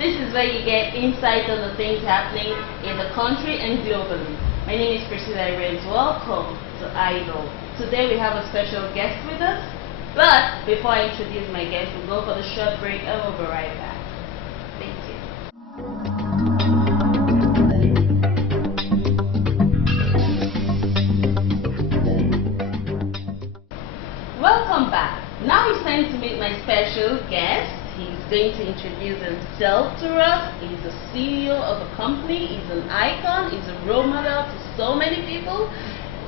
This is where you get insight on the things happening in the country and globally. My name is Priscilla Reyes. Welcome to Idol. Today we have a special guest with us. But before I introduce my guest, we'll go for the short break and we'll be right back. Thank you. Welcome back. Now it's time to meet my special guest. He's going to introduce himself to us. He's the CEO of a company. He's an icon. He's a role model to so many people.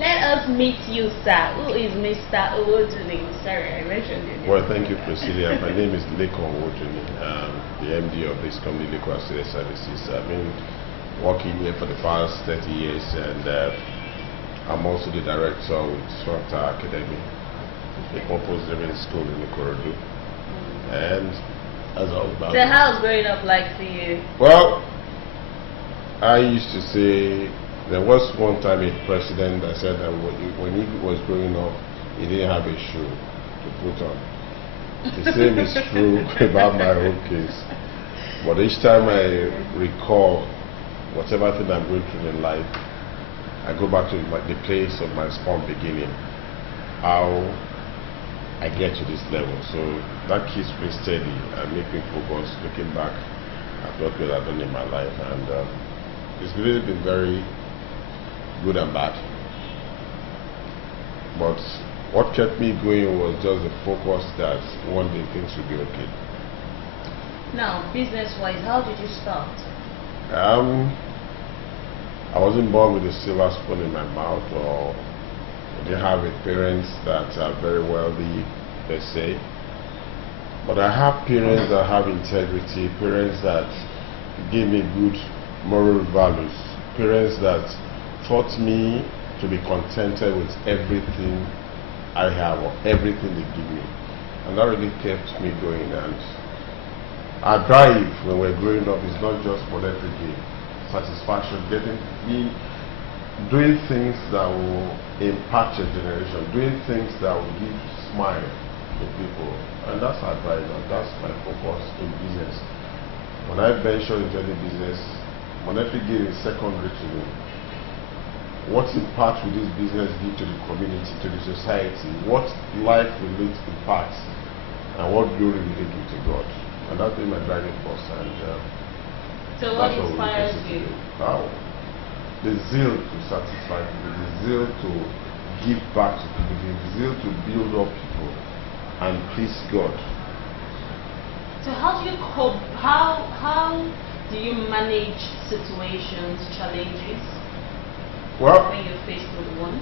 Let us meet you, sir. Who is Mr. Owodunni? Sorry, I mentioned your name. Well, thank you, Priscilla. My name is Owodunni. I'm the MD of this company, Leko Asset Services. I've been working here for the past 30 years, and I'm also the director with Swata Academy, a purpose-driven school in Ikorodu. And that's all about So how's growing up like for you? Well, I used to say, there was one time a president that said that when he was growing up, he didn't have a shoe to put on. The same is true about my own case. But each time I recall whatever thing I'm going through in life, I go back to the place of my spawn beginning, how I get to this level. So that keeps me steady and make me focus, looking back at what I've done in my life. And it's really been very good and bad. But what kept me going was just the focus that one day things will be okay. Now, business-wise, how did you start? I wasn't born with a silver spoon in my mouth, or I didn't have a parents that are very wealthy, per se. But I have parents that have integrity, parents that give me good moral values, parents that taught me to be contented with everything I have or everything they give me. And that really kept me going. And our drive when we're growing up is not just monetary gain, satisfaction, doing things that will impact your generation, doing things that will give smile to people. And that's our drive, and that's my focus in business. When I venture into any business, monetary gain is secondary to me. What impact will this business give to the community, to the society? What life will it impact? And what glory will it give to God? And that's been my driving force. And so what inspires you? Now, the zeal to satisfy people, the zeal to give back to people, the zeal to build up people and please God. So how do you cope? How do you manage situations, challenges? Well, when you're faced with one?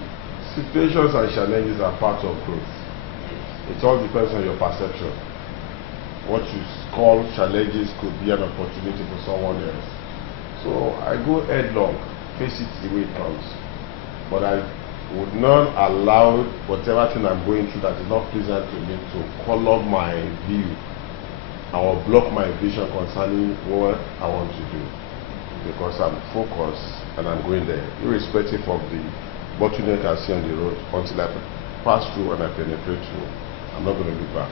Situations and challenges are part of growth. It all depends on your perception. What you call challenges could be an opportunity for someone else. So I go headlong, face it the way it comes. But I would not allow whatever thing I'm going through that is not pleasant to me to color my view or block my vision concerning what I want to do. Because I'm focused and I'm going there, irrespective of the bottleneck I see on the road, until I pass through and I penetrate through. I'm not going to look back.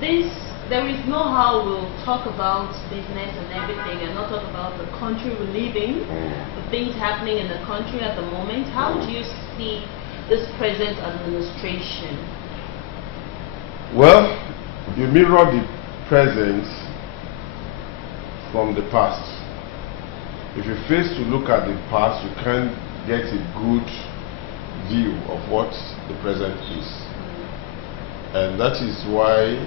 There is no how we'll talk about business and everything and not talk about the country we live in, the things happening in the country at the moment. How do you see this present administration? Well, you mirror the present from the past. If you face to look at the past, you can't get a good view of what the present is. And that is why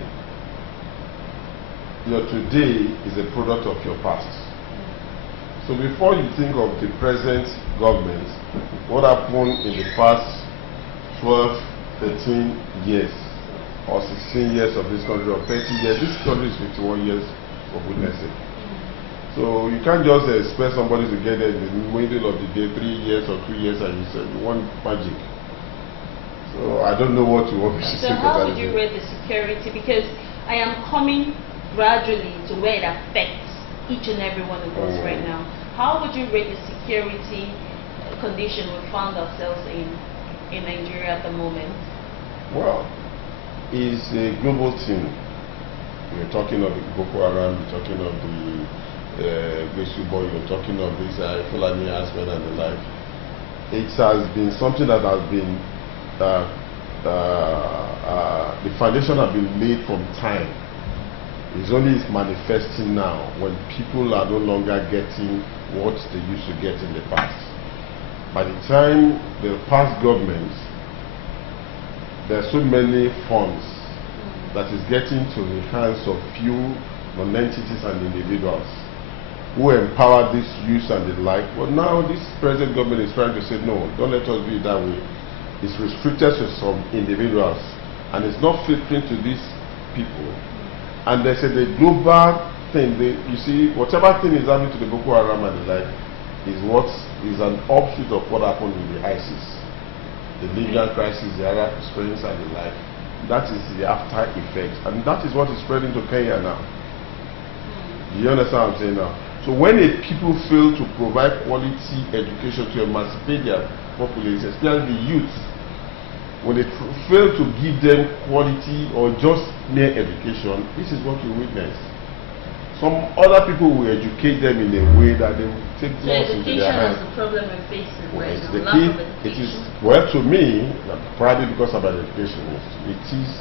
your today is a product of your past. So before you think of the present government, what happened in the past 12, 13 years, or 16 years of this country, or 30 years, this country is 51 years, for goodness sake. So you can't just expect somebody to get there in the middle of the day, 3 years or 2 years, and you say you want magic. So I don't know what you want me to say. So how would you rate the security? Because I am coming gradually to where it affects each and every one of us right now. How would you rate the security condition we found ourselves in Nigeria at the moment? Well, it's a global thing. We're talking of the Boko Haram, we're talking of the Besubo, you're talking of this Fulani husband and the like. It has been something that has been, the foundation has been laid from time. It's only manifesting now when people are no longer getting what they used to get in the past. By the time the past governments, there are so many funds that is getting to the hands of few non-entities and individuals who empower this youth and the like. But now this present government is trying to say, no, don't let us do it that way. It's restricted to some individuals and it's not filtering to these people. And they say the global thing, you see, whatever thing is happening to the Boko Haram and the like is what is an offshoot of what happened in the ISIS. The Libyan crisis, the Arab Springs and the like. That is the after effect. And that is what is spreading to Kenya now. Do you understand what I'm saying now? So when a people fail to provide quality education to emancipate their population, especially the youth, when they fail to give them quality or just mere education, this is what we witness. Some other people will educate them in a way that they will take laws into their hands. Education is the problem we're facing right now. The key, it is, well, to me, probably because of our education, it is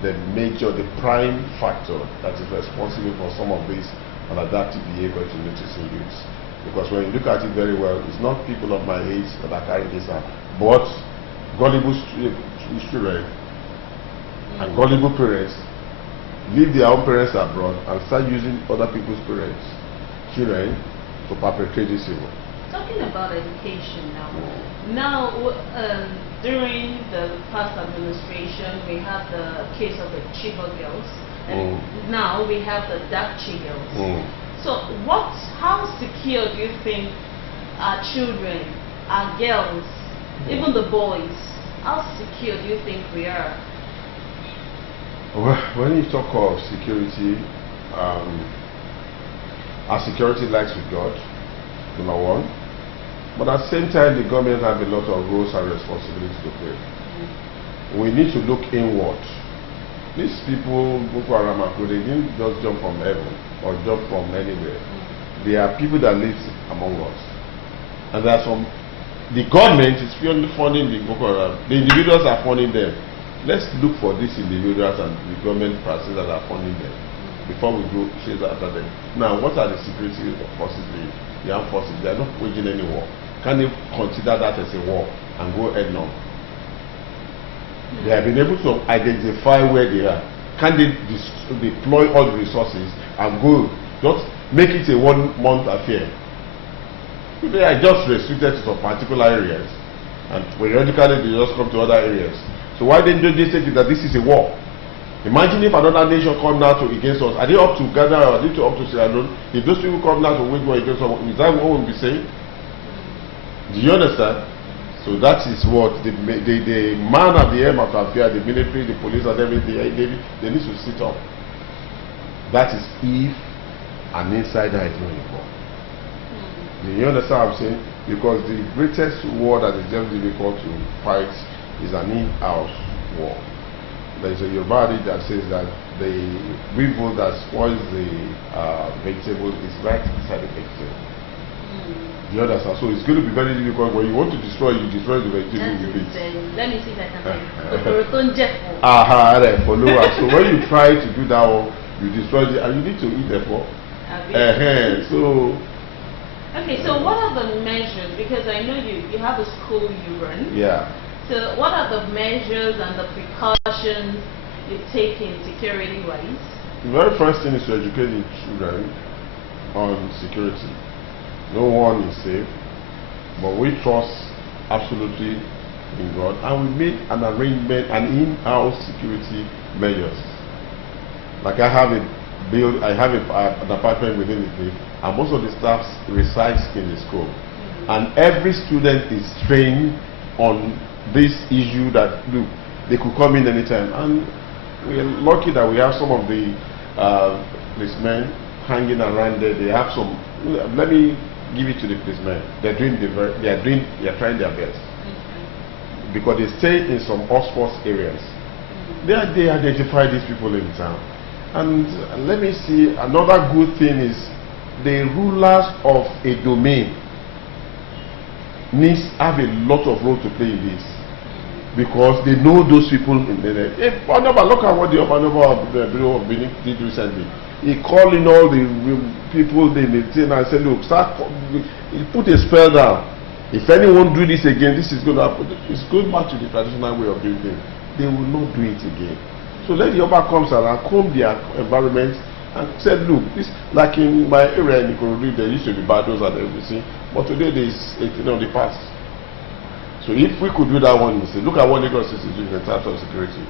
the major, the prime factor that is responsible for some of this unadaptive behavior to noticing youths. Because when you look at it very well, it's not people of my age that are carrying this out, but gullible children and gullible parents leave their own parents abroad and start using other people's parents, children, to perpetrate this evil. Talking about education now, during the past administration, we had the case of the Chibok girls, and now we have the Dapchi girls. So how secure do you think our children, our girls, even the boys, how secure do you think we are? Well, when you talk of security, our security lies with God, number one. But at the same time, the government has a lot of roles and responsibilities to play. We need to look inward. These people, Boko Haram, they didn't just jump from heaven or jump from anywhere. They are people that live among us. And there are some, the government is purely funding the Boko Haram. The individuals are funding them. Let's look for these individuals and the government persons that are funding them before we go chase after them. Now, what are the security forces doing? The armed forces, they are not waging any war. Can they consider that as a war and go headlong? They have been able to identify where they are. Can they deploy all the resources and go, just make it a 1 month affair? They are just restricted to some particular areas, and periodically they just come to other areas. So why didn't they take it that this is a war? Imagine if another nation come now to against us. Are they up to Ghana or are they up to Sierra Leone? If those people come now to wage war against us, is that what we'll be saying? Do you understand? So that is what the man at the helm of affair, the military, the police and everything, they need to sit up. That is if an insider is not involved. Do you understand what I'm saying? Because the greatest war that is just difficult to fight is an in-house war. There is a Yoruba that says that the weevil that spoils the vegetable is right inside the vegetable. You understand? So it's going to be very difficult. When you want to destroy, you destroy the vegetable with it. Let me see if I can say. So when you try to do that one, you destroy it and you need to eat the for. Okay, so what are the measures? Because I know you have a school you run. Yeah. So what are the measures and the precautions you take in security-wise? The very first thing is to educate the children on security. No one is safe, but we trust absolutely in God, and we make an arrangement and in-house security measures. Like I have an apartment within the place, and most of the staff resides in the school, and every student is trained on this issue that look, they could come in anytime, and we are lucky that we have some of the policemen hanging around there. They have some. Let me give it to the policemen. They are trying their best because they stay in some hotspots areas. They identify these people in town. And let me see, another good thing is the rulers of a domain have a lot of role to play in this, because they know those people in the look at what the Obanova of the Bureau of Benin did recently. He called in all the people in the thing and said, look, he put a spell down. If anyone do this again, this is going to happen. It's going back to the traditional way of doing things. They will not do it again. So let the Oba comes around, comb their environment, and said, look, this, like in my area in Ikorodu, there used to be battles and everything, but today there is the past. So if we could do that one, look at what Lagos is doing in terms of security.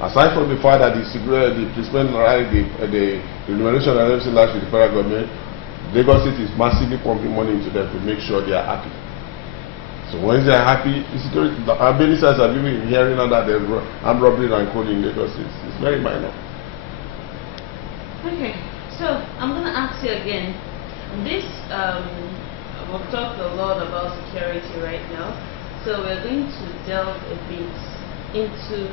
Aside from the fact that the policemen, the remuneration and everything lies with the federal government, Lagos State is massively pumping money into them to make sure they are happy. So once they are happy, the security, how many sides have you been hearing now that the armed robbery and coding in Lagos is very minor. Okay, so I'm going to ask you again. This, we've talked a lot about security right now, so we're going to delve a bit into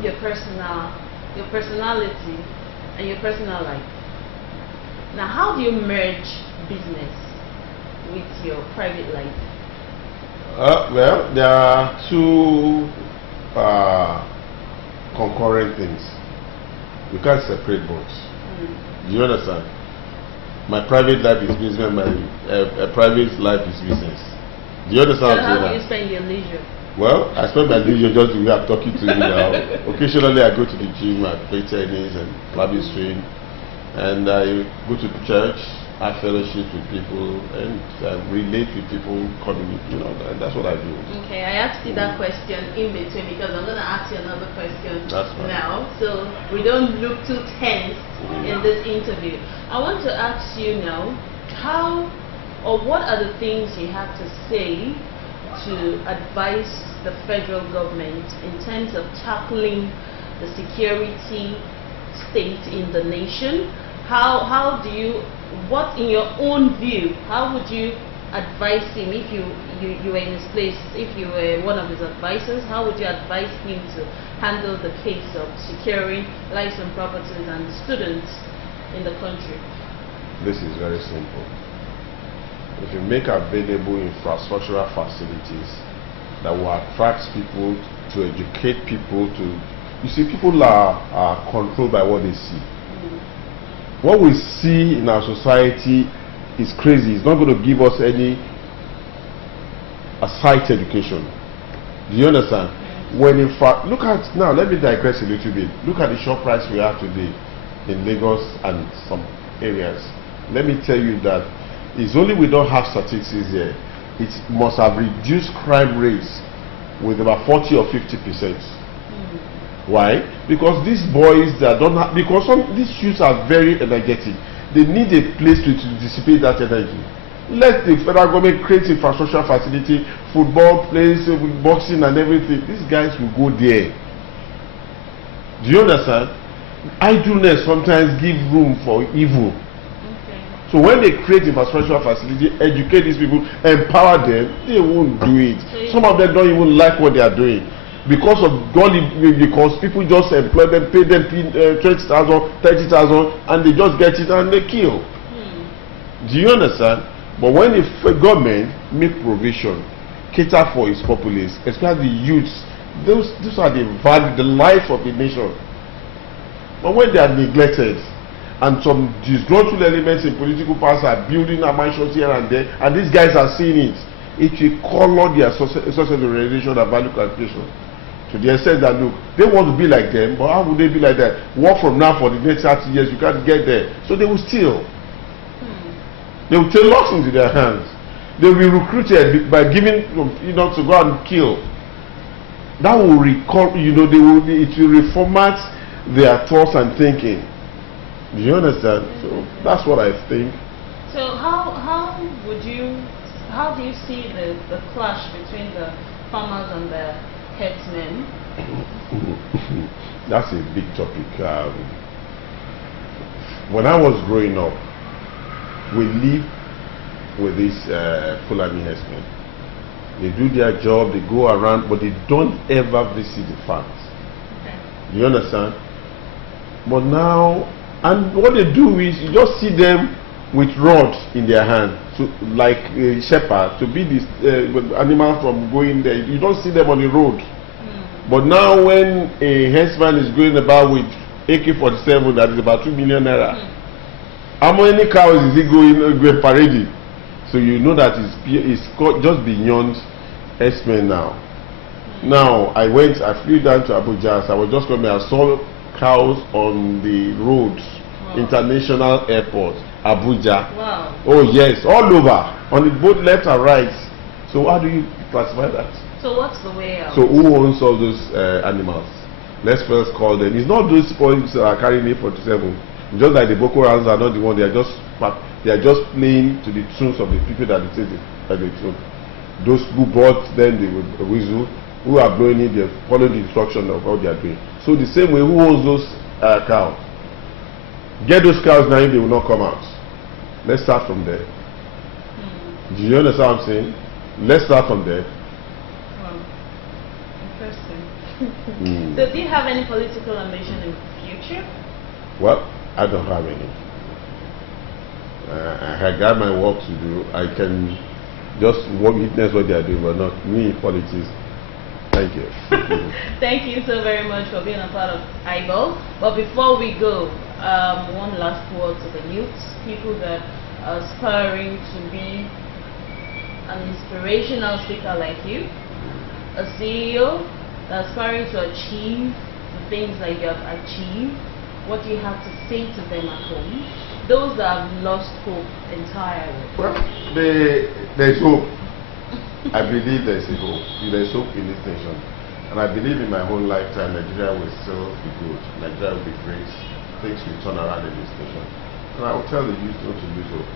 your personality and your personal life. Now, how do you merge business with your private life? Well, there are two concurrent things. You can't separate both. Do you understand? My private life is business, my private life is business. Do you understand? So how do you spend your leisure? Well, I spend my leisure just the way I'm talking to you now. Occasionally I go to the gym, I play tennis and clubbing swing, and I go to the church, have fellowship with people, and relate with people, community, and that's what I do. Okay, I asked you that question in between because I'm going to ask you another question now, so we don't look too tense in this interview. I want to ask you now, how or what are the things you have to say to advise the federal government in terms of tackling the security state in the nation? How do you, what in your own view, how would you advise him if you were in his place, if you were one of his advisors, how would you advise him to handle the case of securing lives and properties and students in the country? This is very simple. If you make available infrastructural facilities that will attract people, to educate people, you see, people are controlled by what they see. What we see in our society is crazy. It's not going to give us any sight education. Do you understand? When in fact, look at, now let me digress a little bit. Look at the shop price we have today in Lagos and some areas. Let me tell you that it's only we don't have statistics here. It must have reduced crime rates with about 40 or 50%. Why? Because these boys that don't have, because these youths are very energetic. They need a place to dissipate that energy. Let the federal government create infrastructure facility, football place, boxing and everything. These guys will go there. Do you understand? Idleness sometimes give room for evil. So when they create infrastructure facility, educate these people, empower them, they won't do it. Some of them don't even like what they are doing. Because people just employ them, pay them 20,000, 30,000, and they just get it and they kill. Do you understand? But when the government make provision, cater for its populace, especially the youths, those are the value, the life of the nation. But when they are neglected, and some disgruntled elements in political powers are building a mansions here and there, and these guys are seeing it, it will color their social organization and value calculation. To the extent that, look, they want to be like them, but how would they be like that? Work from now for the next 30 years, you can't get there. So they will steal. They will take laws into their hands. They will be recruited by giving, to go and kill. That will recall, it will reformat their thoughts and thinking. Do you understand? So that's what I think. So how do you see the clash between the farmers and the headsmen? That's a big topic. When I was growing up, we lived with these Fulani headsmen. They do their job, they go around, but they don't ever visit the farms. Okay. You understand? But now, and what they do is you just see them with rods in their hand, so like a shepherd, to be this animal from going there. You don't see them on the road. But now when a herdsman is going about with AK-47 that is about 2 million naira, how many cows is he going parading? So you know that it's just beyond herdsmen now. Now I flew down to Abuja, so I was just coming, I saw cows on the roads, international airport, Abuja. Wow. Oh yes, all over, on the both left and right. So how do you classify that? So what's the way out? So who owns all those animals? Let's first call them. It's not those boys that are carrying AK-47. Just like the Boko Harams are not the one. They are just playing to the tunes of the people that they say that they tune. Those who brought them the whistle, who are blowing it, they follow the instruction of what they are doing. So the same way, who owns those cows? Get those cows now, they will not come out. Let's start from there. Do you understand what I'm saying? Let's start from there. Interesting. So do you have any political ambition in the future? Well, I don't have any. I got my work to do. I can just witness what they are doing, but not me in politics. Thank you. Thank you so very much for being a part of IBOL. But before we go, one last word to the youths, people that are aspiring to be an inspirational speaker like you, a CEO that's aspiring to achieve the things that you have achieved. What do you have to say to them at home? Those that have lost hope entirely. Well, there's hope. I believe there's a hope. There's hope in this nation. And I believe in my whole lifetime Nigeria will still be good. Nigeria will be great. Things will turn around in this nation. And I will tell the youth not to lose hope.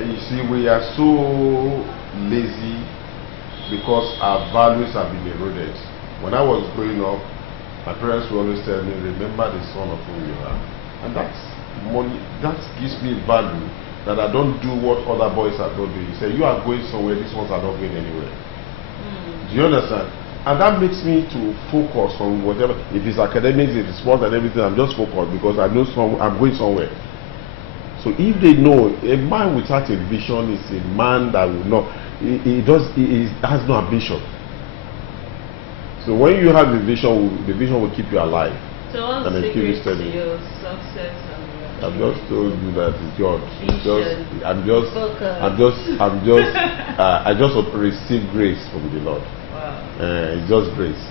And you see, we are so lazy because our values have been eroded. When I was growing up, my parents would always tell me, remember the son of whom you are. And that's money, that gives me value, that I don't do what other boys are not doing. You say, you are going somewhere, these ones are not going anywhere. Do you understand? And that makes me to focus on whatever. If it's academics, if it's sports and everything, I'm just focused because I know I'm going somewhere. So if they know, a man without a vision is a man that will not, he has no ambition. So when you have the vision will keep you alive. So what's the secret to your success? I've just told you that it's yours. I just receive grace from the Lord. Wow. It's just grace.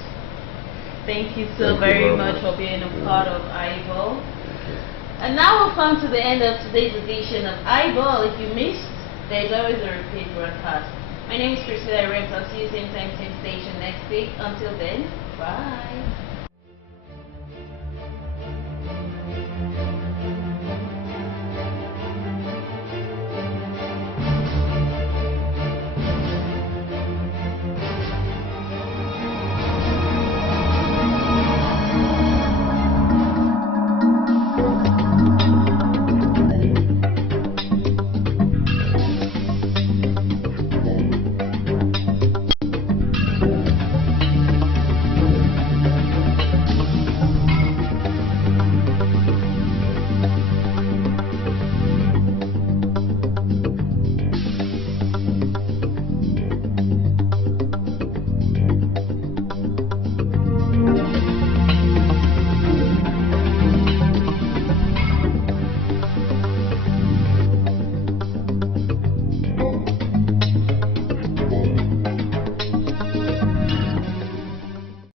Thank you so very much for being a part of IBOL. And now we'll come to the end of today's edition of IBOL. If you missed, there's always a repeat broadcast. My name is Priscilla Rex. I'll see you same time, same station next week. Until then, bye.